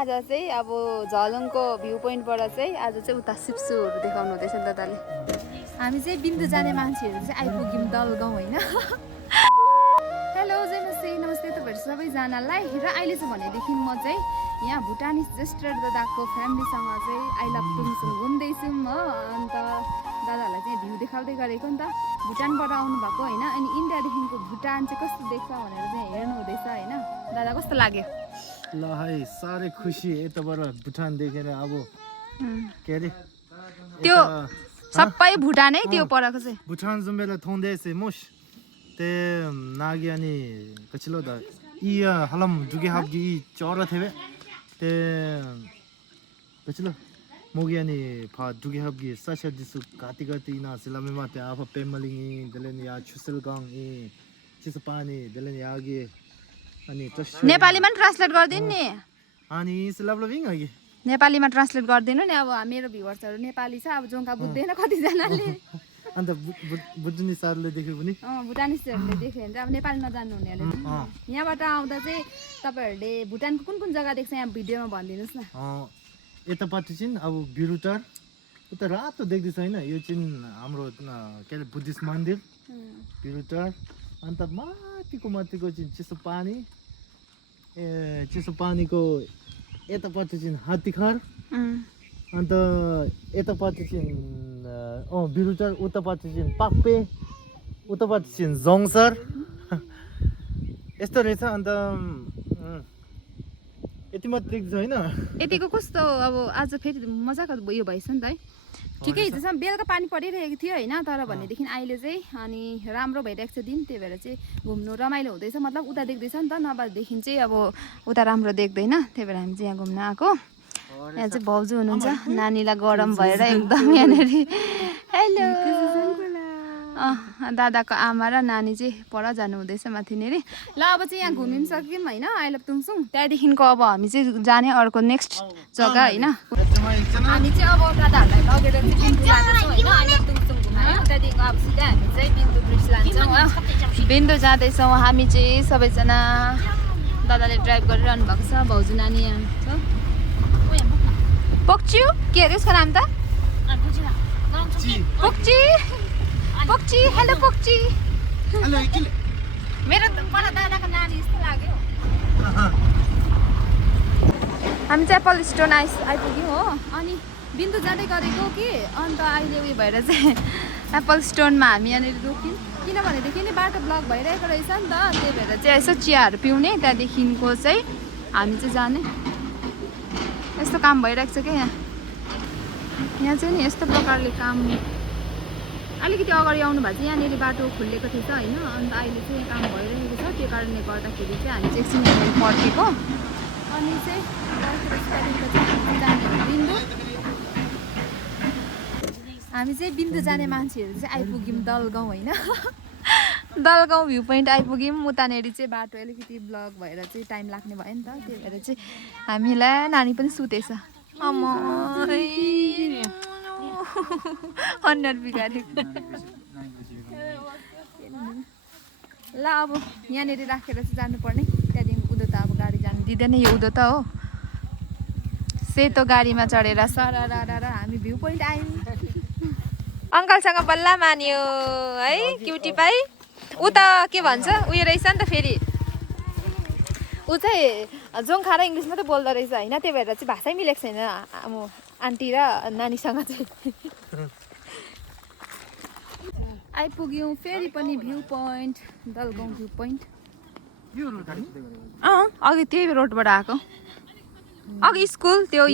आज चाहिँ अब झलुङको भ्यू पोइन्टबाट चाहिँ आज चाहिँ उता सिप्सुहरू देखाउनु हुँदैछ दादाले। हामी चाहिँ बिन्दु जाने मान्छेहरू चाहिँ आइपुग्यौँ दलगाउँ होइन। हेलो जय मसी नमस्ते तपाईँहरू सबैजनालाई। र अहिले चाहिँ भनेदेखि म चाहिँ यहाँ भुटानिस जेस्टर दादाको फ्यामिलीसँग चाहिँ आई लभ टुङसुङ घुम्दैछौँ हो। अन्त दादाहरूलाई चाहिँ भ्यू देखाउँदै गरेको नि त, भुटानबाट आउनुभएको होइन। अनि इन्डियादेखिको भुटान चाहिँ कस्तो देख्छ भनेर चाहिँ हेर्नु हुँदैछ होइन। दादा कस्तो लाग्यो? ल है साह्रै खुसी यताबाट भुटान देखेर। अब के अरे त्यो सबै भुटानै त्यो परको चाहिँ भुटान जुम्बेला थोंदेसे मुश ते नागियानी कछलो द इ हलम जुगे हाबगी चौरा थेवे ते कछलो मोगियानी फा जुगे हाबगी सशा दिसु काती काती ना सिलामे माते आफा पेमलिंगी दलेन या छुसलगाङ इ चिसपानी दलेन यागी अनि नेपालीमा ट्रान्सलेट गरिदिनु नि। अनि सिलाब्लबिङ अघि नेपालीमा ट्रान्सलेट गरिदिनु नि। अब मेरो भ्युवर्सहरू नेपाली छ, अब जोङ्का बुझ्दैन कतिजनाले। अन्त बुझ्ने सारले देख्यो पनि भुटानिसहरूले देख्यो भने चाहिँ अब नेपाली नजान्नु हुनेहरूले यहाँबाट आउँदा चाहिँ तपाईँहरूले भुटानको कुन कुन जग्गा देख्छ यहाँ भिडियोमा भनिदिनुहोस् न। यतापट्टि चाहिँ अब बिरुटार उता रातो देख्दैछ होइन, यो चाहिँ हाम्रो के अरे बुद्धिस्ट मन्दिर बिरुटार। अन्त माथिको चाहिँ चिसो पानी चिसो पानीको यतापट्टि चाहिँ हात्तीखार। अन्त यतापट्टि चाहिँ बिरुटार, उतापट्टि चाहिँ पाक्पे, उतापट्टि चाहिँ जोङसर यस्तो रहेछ। अन्त यति मात्र देख्छ होइन। यतिको कस्तो अब आज फेरि मजाको उयो भएछ नि त है। ठिकै हिजोसम्म बेलुका पानी परिरहेको थियो होइन, तर भनेदेखि अहिले चाहिँ अनि राम्रो भइरहेको छ दिन, त्यही भएर चाहिँ घुम्नु रमाइलो हुँदैछ। मतलब उता देख्दैछ नि त, नभएदेखि चाहिँ अब उता राम्रो देख्दैन। त्यही भएर हामी चाहिँ यहाँ घुम्न आएको। यहाँ चाहिँ भाउजू हुनुहुन्छ, नानीलाई गरम भएर एकदम यहाँनिर। हेलो दादाको आमा र नानी चाहिँ पर जानु हुँदैछ माथिनिर। ल अब चाहिँ यहाँ घुमिसक्यौँ होइन आई लभ टुङसुङ। त्यहाँदेखिको अब हामी चाहिँ जाने अर्को नेक्स्ट जग्गा होइन। हामी चाहिँ अब दादाहरूलाई लगेर चाहिँ बिन्दु लाँदैछौँ होइन, आई लभ टुङसुङ घुमायो। त्यहाँदेखिको अब सिधै हामी चाहिँ बिन्दु ब्रिज लान्छौँ। बिन्दु जाँदैछौँ हामी चाहिँ सबैजना। दादाले ड्राइभ गरिरहनु भएको छ, भाउजू नानी यहाँ छ। पोक्च्यू के अरे उसको नाम त? पोक्ची पोक्ची। हेलो पोक्ची। मेरो मलाई दादाको नानी जस्तो लाग्यो। हामी चाहिँ एप्पल स्टोन आइपुग्यौँ हो। अनि बिन्दु जाँदै गरेको कि अन्त अहिले उयो भएर चाहिँ एप्पल स्टोनमा हामी यहाँनिर रोक्यौँ, किनभनेदेखि नि बाटो ब्लक भइरहेको रहेछ नि त। त्यही भएर चाहिँ यसो चियाहरू पिउने, त्यहाँदेखिको चाहिँ हामी चाहिँ जाने। यस्तो काम भइरहेको छ क्या यहाँ चाहिँ नि। यस्तो प्रकारले काम अलिकति अगाडि आउनु भएको छ, यहाँनिर बाटो खुलेको थिएछ होइन। अन्त अहिले चाहिँ काम भइरहेको छ, त्यो कारणले गर्दाखेरि चाहिँ हामी चाहिँ एकछिन फर्केको। अनि चाहिँ बिन्दु हामी चाहिँ बिन्दु जाने मान्छेहरू चाहिँ आइपुग्यौँ दलगाउँ होइन। दलगाउँ भ्यू पोइन्ट आइपुग्यौँ। उतानेरि चाहिँ बाटो अलिकति ब्लक भएर चाहिँ टाइम लाग्ने भयो नि त, त्यही भएर चाहिँ हामीलाई नानी पनि सुतेछ। अनुहार बिगारेको। ल अब यहाँनिर राखेर चाहिँ जानुपर्ने। त्यहाँदेखि उँधो त अब गाडी जानु दिँदैन, यो उँधो त हो। सेतो गाडीमा चढेर सरर हामी भ्यू पोइन्ट आयौँ। अङ्कलसँग बल्ल मान्यो है क्युटी पाई। ऊ त के भन्छ उयो रहेछ नि त, फेरि ऊ चाहिँ जोङ्खा र इङ्ग्लिस मात्रै बोल्दो रहेछ होइन। त्यही भएर चाहिँ भाषै मिलेको छैन अब आन्टी र नानीसँग चाहिँ। आइपुग्यौँ फेरि पनि view point, Dalgaun view point. अघि त्यही रोडबाट आएको। अघि स्कुल त्यो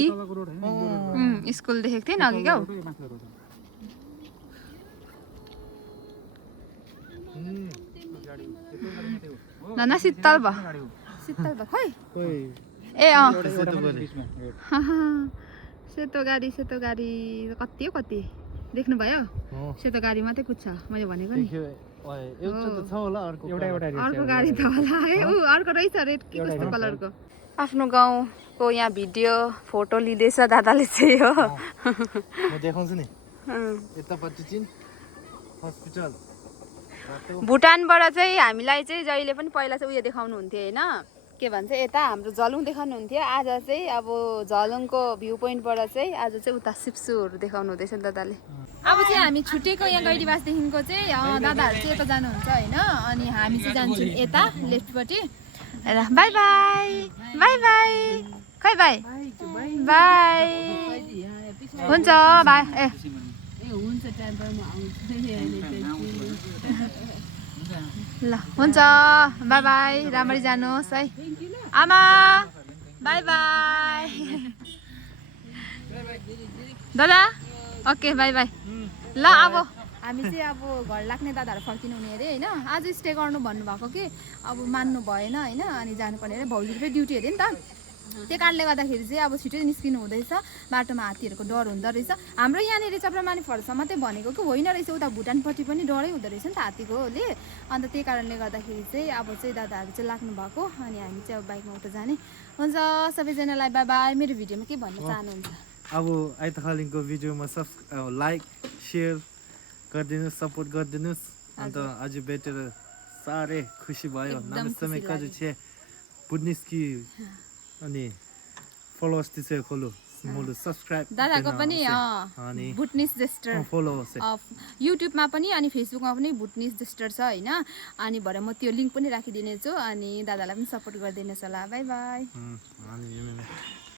स्कुल देखेको थिएँ नि अघि क्या हो। नाना शीतल भयो, शीतल भयो खोइ। ए सेतो गाडी कति हो कति देख्नुभयो? सेतो गाडी मात्रै कुद्छ मैले भनेको नि। अर्को गाडी त होला है। अर्को रहेछ रेड के कस्तो कलरको। आफ्नो गाउँको यहाँ भिडियो फोटो लिँदैछ दादाले चाहिँ हो। म देखाउँछु नि। यतापट्टि चाहिँ हस्पिटल। भुटानबाट चाहिँ हामीलाई चाहिँ जहिले पनि पहिला चाहिँ उयो देखाउनु हुन्थ्यो होइन, के भन्छ यता हाम्रो झलुङ देखाउनुहुन्थ्यो आज चाहिँ अब झलुङको भ्यू पोइन्टबाट चाहिँ आज चाहिँ उता सिप्सुहरू देखाउनु हुँदैछ दादाले अब चाहिँ हामी छुटेको यहाँ गैरीबासदेखिको चाहिँ दादाहरू चाहिँ यता जानुहुन्छ होइन अनि हामी चाहिँ जान्छौँ यता लेफ्टपट्टि र बाई बाई बाई बाई खै बाई बाई हुन्छ बाई ए ल हुन्छ बाई बाई राम्ररी जानुहोस् है आमा बाई बाई दादा ओके बाई बाई ल अब हामी चाहिँ अब घर लाग्ने दादाहरू फर्किनु हुने अरे होइन आज स्टे गर्नु भन्नुभएको कि अब मान्नु भएन होइन अनि जानुपर्ने अरे भौजीको फेरि ड्युटी अरे नि त त्यो कारणले गर्दाखेरि चाहिँ अब छिटै निस्किनु हुँदैछ बाटोमा हात्तीहरूको डर हुँदो रहेछ हाम्रो यहाँनिर चप्रामानी फर्सम्म चाहिँ भनेको कि होइन रहेछ उता भुटानपट्टि पनि डरै हुँदो रहेछ नि त हात्तीकोले अन्त त्यही कारणले गर्दाखेरि चाहिँ अब चाहिँ दादाहरू चाहिँ लाग्नु भएको अनि हामी चाहिँ अब बाइकमा उता जाने हुन्छ सबैजनालाई बाई बाई मेरो भिडियोमा के भन्न चाहनुहुन्छ अब आइतखालिङको भिडियोमा लाइक सेयर गरिदिनुहोस् सपोर्ट गरिदिनुहोस् अन्त अझै भेटेर साह्रै खुसी भयो नमस्ते कजु छे बुढ्निस्की अनि फलोवर्स त्यसै खोलो मुलु सब्स्क्राइब दादाको पनि अनि भुटनिस जेस्टर फलोवर्स युट्युबमा पनि अनि फेसबुकमा पनि भुटनिस जेस्टर छ होइन अनि भरे म त्यो लिङ्क पनि राखिदिनेछु अनि दादालाई पनि सपोर्ट गरिदिनुहोस् होला बाई बाई